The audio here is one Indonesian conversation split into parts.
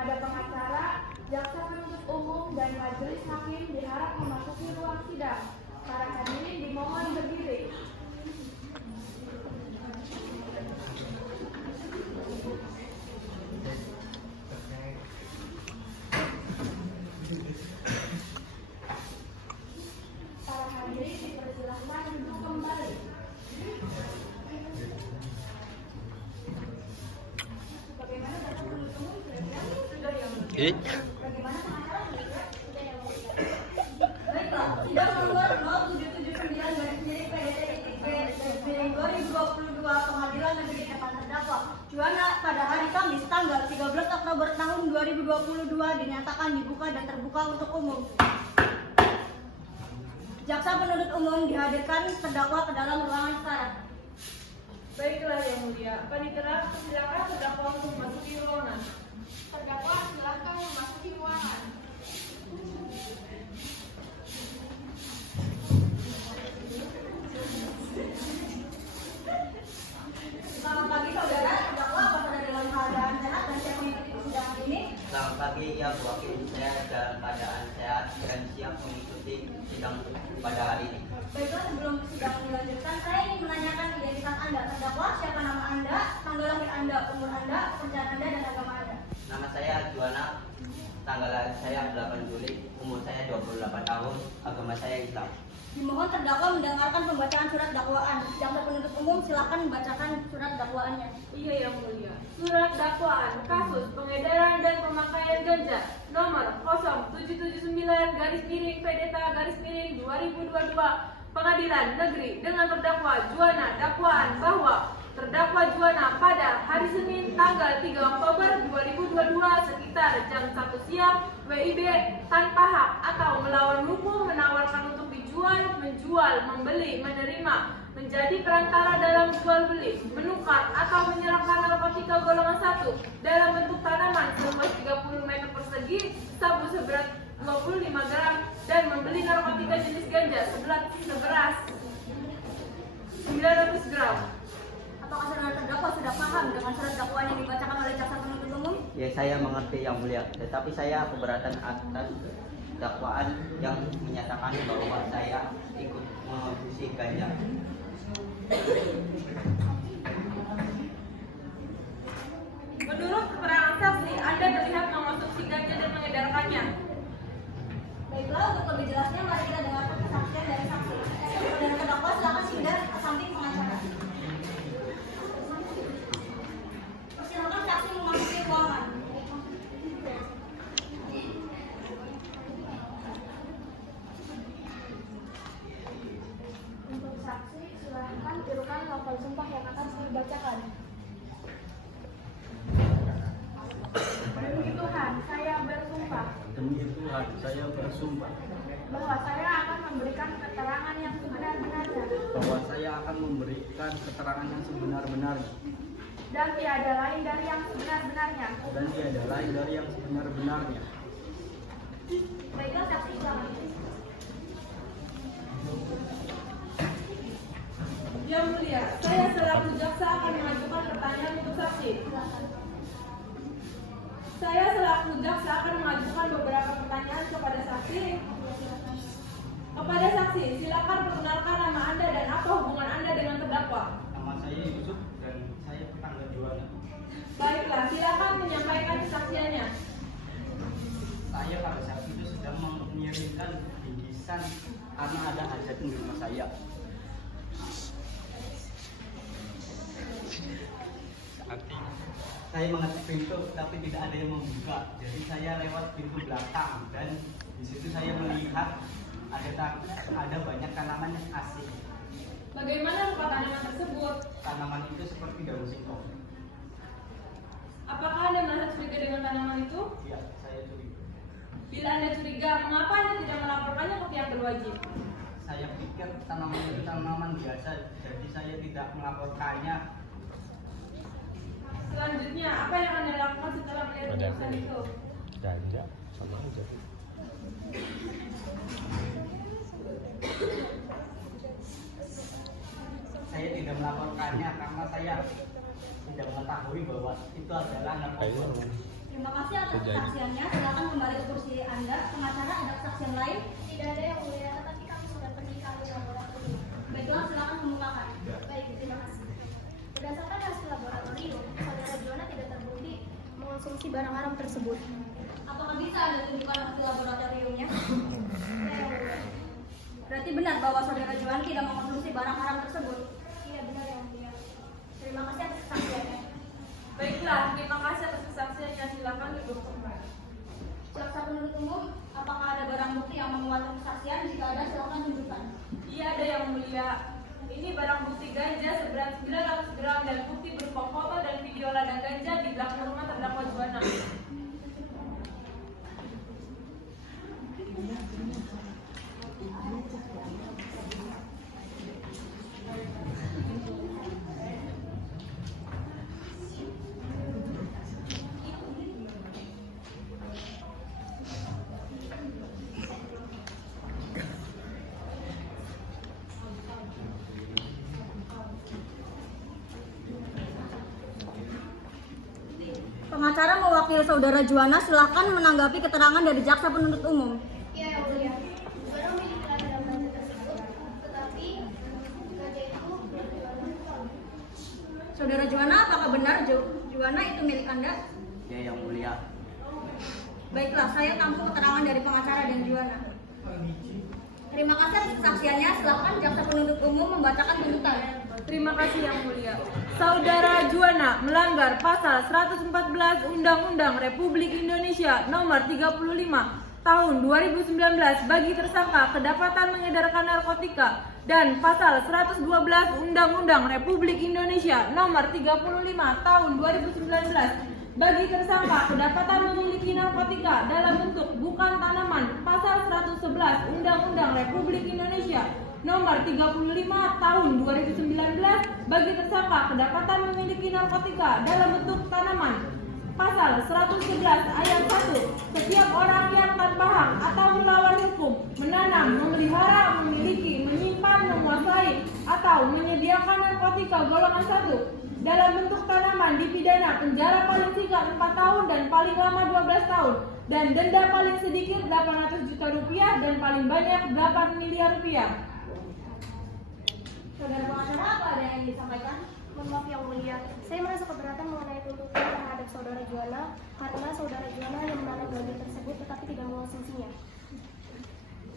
Kepada pengacara, jaksa penuntut umum dan majelis hakim diharap memasuki ruang sidang. Para hadirin dimohon berdiri. Para hadirin dipersilahkan duduk kembali. Bagaimana jaksa penuntut umum? Sudah yang bagaimana pengacara? Baiklah, sidang nomor 0779/PDT-2022 Pengadilan Negeri Depan Terdakwa Juwana pada hari Kamis tanggal 13 Oktober tahun 2022 dinyatakan dibuka dan terbuka untuk umum. Jaksa penuntut umum dihadirkan terdakwa ke dalam ruangan sekarang. Baiklah yang mulia, panitera silakan terdakwa untuk memasuki ruangan. Terdakwa silakan memasuki ruangan. Selamat pagi saudara, terdakwa apa saudara dalam keadaan sehat dan siap mengikuti persidangan ini? Selamat pagi, ya Bu Hakim. Saya dalam keadaan sehat dan siap mengikuti sidang pada hari ini. Baiklah, sebelum sidang dilanjutkan, saya ingin menanyakan identitas Anda. Terdakwa, siapa nama Anda, tanggal lahir Anda, umur Anda, pekerjaan Anda, dan agama Anda? Nama saya Juwana, tanggal lahir saya 8 Juli, umur saya 28 tahun, agama saya Islam. Dimohon terdakwa mendengarkan pembacaan surat dakwaan. Jaksa penuntut umum silakan membacakan surat dakwaannya. Iya yang mulia. Surat dakwaan kasus pengedaran dan pemakaian ganja nomor 0779/PDTA/2022 Pengadilan Negeri dengan terdakwa Juwana dakwaan bahwa terdakwa Juwana pada hari Senin tanggal 3 Oktober 2022 sekitar jam 1 siang WIB tanpa hak atau melawan hukum menawarkan untuk dijual, menjual, membeli, menerima, menjadi perantara dalam jual beli, menukar atau menyerahkan narkotika golongan 1 dalam bentuk tanaman seluas 30 meter persegi, sabu seberat 25 gram dan membeli narkotika jenis ganja seberat 900 gram. Apakah saudara terdakwa sudah paham dengan surat dakwaan yang dibacakan oleh jaksa penuntut umum? Ya, saya mengerti yang mulia, tetapi saya keberatan atas dakwaan yang menyatakan bahwa saya ikut mengabusi ganja. Menurut keterangan saksi, Anda terlihat mengonsumsi ganja dan mengedarkannya. Baiklah, untuk lebih jelasnya mari kita dengarkan kesaksian dari saksi. Saudara terdakwa silakan singgah ke samping pengacara. Silakan saksi memasuki ruangan. Untuk saksi, silahkan tirukan lafal sumpah yang akan dibacakan. Demi Tuhan, saya bersumpah Demi Tuhan, saya bersumpah bahwa saya akan memberikan keterangan yang sebenar-benarnya bahwa saya akan memberikan keterangan yang sebenar-benarnya dan tiada lain dari yang sebenar-benarnya. dan tiada lain dari yang sebenar-benarnya. Baiklah, saksi silakan. Yang mulia, saya selaku jaksa akan mengajukan pertanyaan untuk saksi. Saya selaku jaksa akan mengajukan beberapa pertanyaan kepada saksi. Kepada saksi, silakan perkenalkan nama Anda dan apa hubungan Anda dengan terdakwa. Nama saya Yusuf dan saya tetangga Juwana. Baiklah, silakan menyampaikan kesaksiannya. Saya pada saat itu sedang mengirimkan bingkisan karena ada hajat di rumah saya. Saya mengetuk pintu tapi tidak ada yang membuka. Jadi saya lewat pintu belakang dan di situ saya melihat ada banyak tanaman yang asing. Bagaimana rupa tanaman tersebut? Tanaman itu seperti daun singkong. Apakah Anda merasa curiga dengan tanaman itu? Ya, saya curiga. Bila Anda curiga, mengapa Anda tidak melaporkannya ke pihak berwajib? Saya pikir tanaman itu tanaman biasa, jadi saya tidak melaporkannya. Selanjutnya, apa yang Anda lakukan setelah melihat bingkisan itu? Ganja sama aja. Saya tidak melaporkannya karena saya tidak mengetahui bahwa itu adalah narkoba. Terima kasih atas kesaksiannya. Silakan kembali ke kursi Anda. Pengacara, ada kesaksian lain? Tidak ada yang mulia, tetapi kami sudah pergi ke ahli laboratorium. Baiklah, silakan mengemukakan. Baik, terima kasih. Berdasarkan hasil laboratorium, saudara Juwana tidak terbukti mengonsumsi barang haram tersebut. Apakah bisa Anda tunjukkan hasil laboratoriumnya? Ya, yang mulia. Berarti benar bahwa saudara Juwana tidak mengkonsumsi barang haram tersebut. Iya, benar yang mulia. Terima kasih atas kesaksiannya. Baiklah, terima kasih atas kesaksiannya. Silakan duduk kembali. Jaksa penuntut umum, apakah ada barang bukti yang menguatkan kesaksian? Jika ada, silakan tunjukkan. Iya, ada yang mulia. Ini barang bukti ganja seberat 900 gram dan bukti berupa foto dan video ladang ganja di belakang rumah terdakwa Juwana. Pengacara mewakili saudara Juwana, silakan menanggapi keterangan dari jaksa penuntut umum. Iya, yang mulia. Juwana memiliki ladang ganja tersebut, tetapi ganja itu belum dijual. Saudara Juwana, apakah benar Juwana itu milik Anda? Ya yang mulia. Baiklah, saya tampung keterangan dari pengacara dan Juwana. Terima kasih atas kesaksiannya. Silakan jaksa penuntut umum membacakan tuntutan. Terima kasih yang mulia. Saudara Juwana melanggar pasal 114 Undang-Undang Republik Indonesia Nomor 35 Tahun 2019 bagi tersangka kedapatan mengedarkan narkotika dan pasal 112 Undang-Undang Republik Indonesia Nomor 35 Tahun 2019 bagi tersangka kedapatan memiliki narkotika dalam bentuk bukan tanaman, pasal 111 Undang-Undang Republik Indonesia Nomor 35 Tahun 2019 bagi tersangka kedapatan memiliki narkotika dalam bentuk tanaman, pasal 111 ayat 1. Setiap orang yang tanpa hak atau melawan hukum menanam, memelihara, memiliki, menyimpan, menguasai atau menyediakan narkotika golongan 1 dalam bentuk tanaman dipidana penjara paling singkat 4 tahun dan paling lama 12 tahun dan denda paling sedikit 800 juta rupiah dan paling banyak 8 miliar rupiah. Saudara pengacara, apa ada yang disampaikan? Mohon maaf yang mulia, saya merasa keberatan mengenai tuntutan terhadap saudara Juwana karena saudara Juwana hanya menanam ganja tersebut tetapi tidak mengonsumsinya.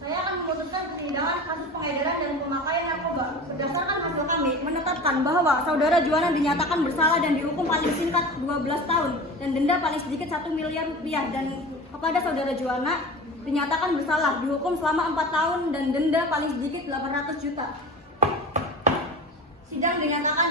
Saya akan memutuskan penindakan kasus pengedaran dan pemakaian narkoba. Berdasarkan hasil kami menetapkan bahwa saudara Juwana dinyatakan bersalah dan dihukum paling singkat 12 tahun dan denda paling sedikit 1 miliar rupiah, dan kepada saudara Juwana dinyatakan bersalah dihukum selama 4 tahun dan denda paling sedikit 800 juta. Sidang dinyatakan